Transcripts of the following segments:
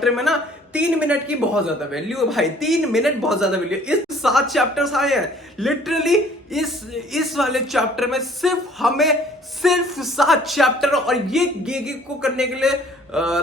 Chapter में ना 3 minute की बहुत ज्यादा वैल्यू है भाई। 3 मिनट बहुत ज्यादा वैल्यू। इस 7 चैप्टर्स आए हैं लिटरली। इस वाले चैप्टर में सिर्फ 7 चैप्टर, और ये गेगे को करने के लिए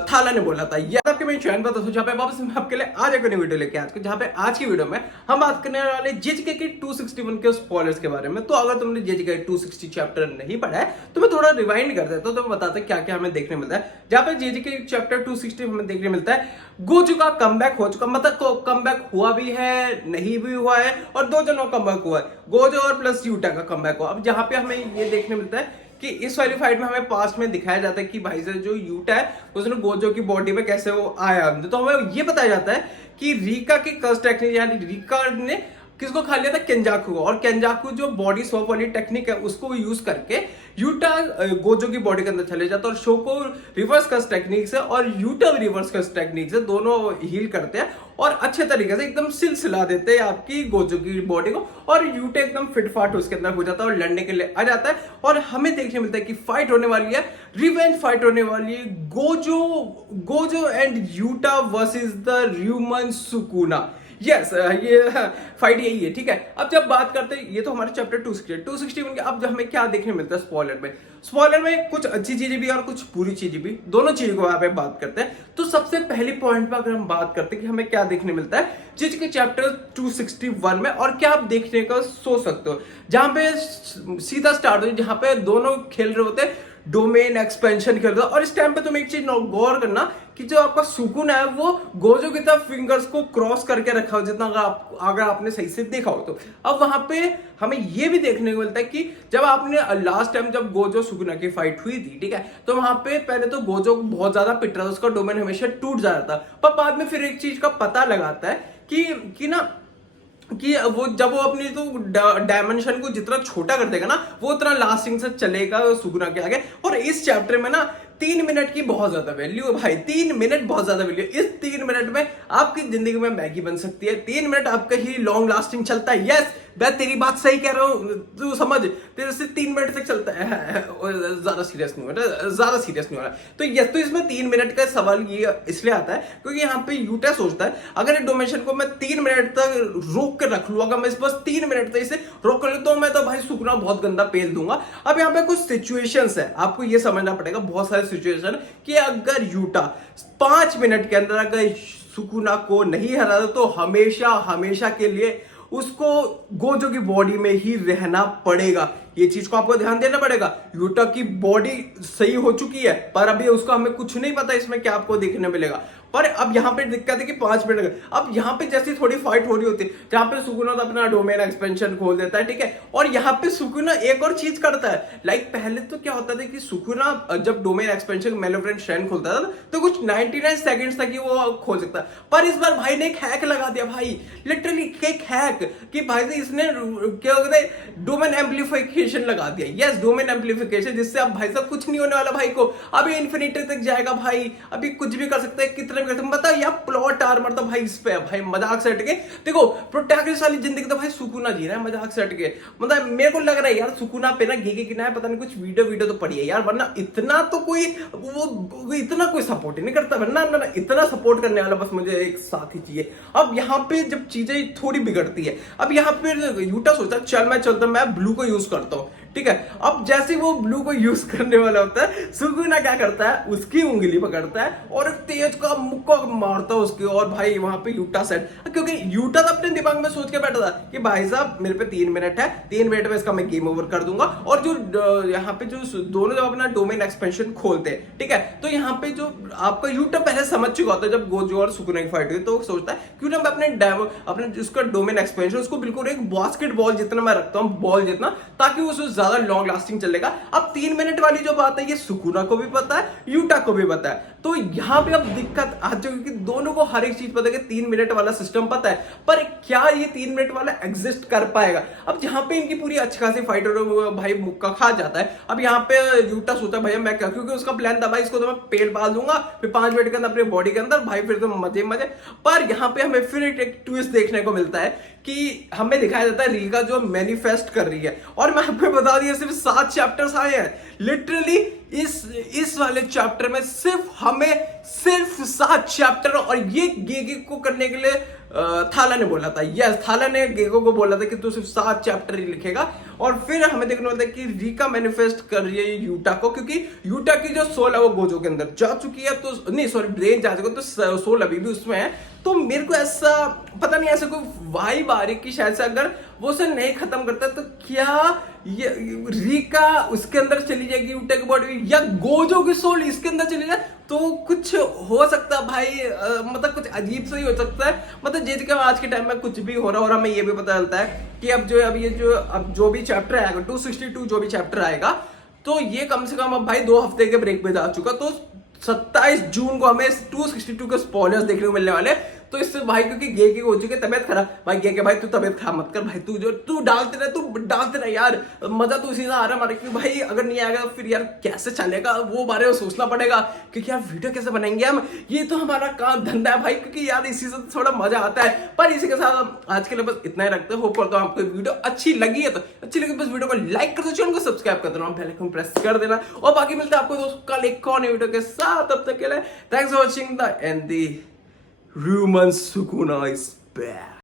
थाला ने बोला था। यार आपके मैं चैनल पर जहाँ पे वापस मैं आपके लिए आज एक नई वीडियो लेके आज जहाँ पे आज की वीडियो में हम बात करने वाले जेजीके के 261 के स्पॉयलर्स के बारे में। तो अगर तुमने जेजीके 260 चैप्टर नहीं पढ़ा है तो मैं थोड़ा रिवाइंड कर देता हूँ, तो मैं बताता क्या क्या हमें देखने मिलता है। जहाँ पे जेजीके चैप्टर 260 हमें देखने मिलता है गोजो का कमबैक हो चुका, मतलब कमबैक हुआ भी है, नहीं भी हुआ है, और 2 जनों का कमबैक हुआ है, गोजो और प्लस यूटा का कमबैक हुआ। अब जहाँ पे हमें ये देखने मिलता है कि इस वाली फाइट में हमें पास्ट में दिखाया जाता है कि भाई से जो यूटा है उसने गोजो की बॉडी में कैसे वो आया, तो हमें ये बताया जाता है कि रीका की कर्स टेक्निक, यानी रीका ने किसको खा लिया था, केंजाकू को, और केंजाकू जो बॉडी स्वैप वाली टेक्निक है उसको यूज करके यूटा गोजो की बॉडी के अंदर चले जाता है, और शोको रिवर्स कर्स टेक्निक से और यूटा रिवर्स कर्स टेक्निक से दोनों हील करते हैं और अच्छे तरीके से एकदम सिलसिला देते हैं आपकी गोजो की बॉडी को, और यूटा एकदम फिटफाट उसके अंदर हो जाता है और लड़ने के लिए आ जाता है। और हमें देखने मिलता है कि फाइट होने वाली है, रिवेंज फाइट होने वाली है, Gojo and Yuta versus the Ryomen Sukuna. Yes ये फाइट यही है, ठीक है। अब जब बात करते हैं, ये तो हमारे चैप्टर 261 के, अब हमें क्या देखने मिलता है स्पॉइलर में कुछ अच्छी चीजें भी और कुछ बुरी चीजें भी, दोनों चीजों को यहाँ पे बात करते हैं। तो सबसे पहले पॉइंट पर अगर हम बात करते हैं कि हमें क्या देखने मिलता है जिसके चैप्टर 261 में, और क्या आप देखने का सोच सकते हो, जहां पे सीधा स्टार्ट हो, जहां पे दोनों खेल रहे होते हैं डोमेन एक्सपेंशन खेल रहा है। और इस टाइम पे तुम एक चीज गौर करना कि जो आपका सुकून है वो गोजो की तरफ फिंगर्स को क्रॉस करके रखा हो, जितना अगर आपने सही से देखा हो तो। अब वहां पे हमें ये भी देखने को मिलता है कि जब आपने लास्ट टाइम जब गोजो सुकुना की फाइट हुई थी, ठीक है, तो वहां पे पहले तो गोजो बहुत ज्यादा पिट रहा था, उसका डोमेन हमेशा टूट जा रहा था, पर बाद में फिर एक चीज का पता लगाता है कि ना कि वो जब वो अपनी तो डायमेंशन को जितना छोटा कर देगा ना, वो उतना लास्टिंग से चलेगा सुकुना के आगे। और इस चैप्टर में ना 3 मिनट की बहुत ज्यादा वैल्यू है भाई। 3 मिनट बहुत ज्यादा वैल्यू। इस 3 मिनट में आपकी जिंदगी में मैगी बन सकती है। 3 मिनट आपका ही लॉन्ग लास्टिंग चलता है। यस, मैं तेरी बात सही कह रहा हूं, तू समझ, तेरे से 3 मिनट तक चलता है। ज्यादा सीरियस नहीं हो रहा तो यस, तो इसमें 3 मिनट का सवाल ये इसलिए आता है क्योंकि यहाँ पे यूटा सोचता है अगर इस डोमेशन को मैं 3 मिनट तक रोक कर रख लूं, अगर मैं बस 3 मिनट तक इसे रोक कर लूं, तो मैं तो भाई सुकुना बहुत गंदा पेल दूंगा। अब यहाँ पे कुछ सिचुएशंस है, आपको ये समझना पड़ेगा, बहुत सारे सिचुएशन, कि अगर यूटा 5 मिनट के अंदर अगर सुकुना को नहीं हरा तो हमेशा के लिए उसको गोजो की बॉडी में ही रहना पड़ेगा। ये चीज को आपको ध्यान देना पड़ेगा। यूटा की बॉडी सही हो चुकी है, पर अभी उसको हमें कुछ नहीं पता इसमें क्या आपको देखने मिलेगा। पर अब यहाँ पे दिक्कत है कि 5 मिनट, अब यहाँ पे जैसी थोड़ी फाइट हो रही होती है, जहां पे सुकुना तो अपना डोमेन एक्सपेंशन खोल देता है, ठीक है, और यहाँ पे सुकुना एक और चीज करता है। लाइक पहले तो क्या होता था कि सुकुना जब डोमेन एक्सपेंशन मेलोफ्रेंड शेन खोलता था तो कुछ 99 सेकंड्स तक ही वो खोल सकता है, पर इस बार भाई ने एक हैक लगा दिया भाई, लिटरली एक हैक, कि भाई इसने क्या कहते हैं डोमेन एम्पलीफिकेशन लगा दिया। यस, डोमेन एम्पलीफिकेशन, जिससे अब भाई साहब कुछ नहीं होने वाला भाई को, अभी इन्फिनिटी तक जाएगा भाई, अभी कुछ भी कर सकता है, कितना भी कर सकता है। बताओ यार, प्लॉट आर्मर तो भाई इस पे है भाई, मजाक से हटके देखो, प्रोटैगनिस्ट वाली जिंदगी तो भाई सुकुना जी रहा है मजाक से हटके। मतलब मेरे को लग रहा है यार सुकुना पे ना गेगे की ना पता नहीं कुछ वीडियो तो पड़ी है यार, वरना इतना तो कोई वो इतना कोई सपोर्ट ही नहीं करता, वरना ना इतना सपोर्ट करने वाला बस मुझे एक साथी चाहिए। अब यहाँ पे जब चीजें थोड़ी बिगड़ती है, अब यहाँ पे यूटा सोचता चल मैं ब्लू को यूज करता हूँ, ठीक है। अब जैसे वो ब्लू को यूज करने वाला होता है, सुकुना क्या करता है, उसकी उंगली पकड़ता है और एक तेज का मुक्का मारता है उसके, और भाई वहां पे यूटा सेट, क्योंकि यूटा तो अपने दिमाग में सोच के बैठा था कि भाई साहब मेरे पे 3 मिनट है, 3 मिनट में इसका मैं गेम ओवर कर दूंगा। और जो यहाँ पे जो दोनों जब अपना डोमेन एक्सपेंशन खोलते हैं, ठीक है, तो यहाँ पे जो आपका यूटा पहले समझ चुका होता है, जब गोजो और सुकुना की फाइट हुई तो सोचता है क्यों ना मैं अपने उसका डोमेन एक्सपेंशन उसको बिल्कुल एक बास्केटबॉल जितना मैं रखता हूँ, बॉल जितना, ताकि उसको ज्यादा लॉन्ग लास्टिंग चलेगा। अब 3 मिनट वाली जो बात है ये सुकुना को भी पता है, यूटा को भी पता है, तो यहाँ पे अब दिक्कत आ चुकी कि दोनों को हर एक चीज पता है कि 3 मिनट वाला सिस्टम पता है, पर क्या ये 3 मिनट वाला एग्जिस्ट कर पाएगा। अब जहां पे इनकी पूरी अच्छी खासी फाइट हो भाई मुक्का खा जाता है, अब यहाँ पे यूटा सोचता है भैया मैं क्या, क्योंकि उसका प्लान था भाई इसको तो मैं पेल पाल दूंगा, फिर 5 मिनट के अंदर अपनी बॉडी के अंदर भाई, फिर तो मजे। पर यहाँ पे हमें फिर एक ट्विस्ट देखने को मिलता है कि हमें दिखाया जाता है रीका जो मैनिफेस्ट कर रही है, और मैं आपको बता दिया सिर्फ 7 चैप्टर्स आए हैं लिटरली। इस वाले चैप्टर में सिर्फ 7 चैप्टर, और ये गेगे को करने के लिए थाला ने बोला था। यस, थाला ने गेगो को बोला था कि तू सिर्फ 7 चैप्टर ही लिखेगा। और फिर हमें देखने वाला है कि रिका मैनिफेस्ट कर रही है यूटा को, क्योंकि यूटा की जो सोल है वो गोजो के अंदर जा चुकी है, तो नहीं सॉरी ब्रेन जा चुका, तो सोल अभी भी उसमें है। तो मेरे को ऐसा पता नहीं, ऐसा कोई वाइब आ रही कि शायद से अगर वो उसे नहीं खत्म करता तो क्या ये रिका उसके अंदर चली जाएगी यूटा की बॉडी में, या गोजो की सोल इसके अंदर चली जाए, तो कुछ हो सकता है भाई। मतलब कुछ अजीब सा ही हो सकता है। मतलब जैसे आज के टाइम में कुछ भी हो रहा है, और हमें ये भी पता चलता है कि अब जो भी चैप्टर आएगा 262 जो भी चैप्टर आएगा, तो ये कम से कम अब भाई 2 हफ्ते के ब्रेक पे जा चुका, तो 27 जून को हमें 262 के स्पॉयलर्स देखने को मिलने वाले। तो इससे भाई क्योंकि गे हो चुकी है तबियत खराब, भाई तू तबियत खराब मत कर भाई, तू डालते रहे यार, मजा तो उसी से आ रहा है कि भाई अगर नहीं आएगा तो फिर यार कैसे चलेगा, वो बारे में सोचना पड़ेगा क्योंकि यार वीडियो कैसे बनाएंगे हम, ये तो हमारा काम धंधा है भाई, क्योंकि यार इसी से थोड़ा मजा आता है। पर इसी के साथ आज के लिए बस इतना ही रखते हैं। होप करता हूं आपको वीडियो अच्छी लगी है, तो अच्छी लगी बस वीडियो को लाइक कर दो, चैनल को सब्सक्राइब कर देना, बेल आइकन प्रेस कर देना, और बाकी मिलते हैं आपको दोस्तों कल एक और वीडियो के साथ। तब तक के लिए thanks for watching the end the Roman Sukuna is back.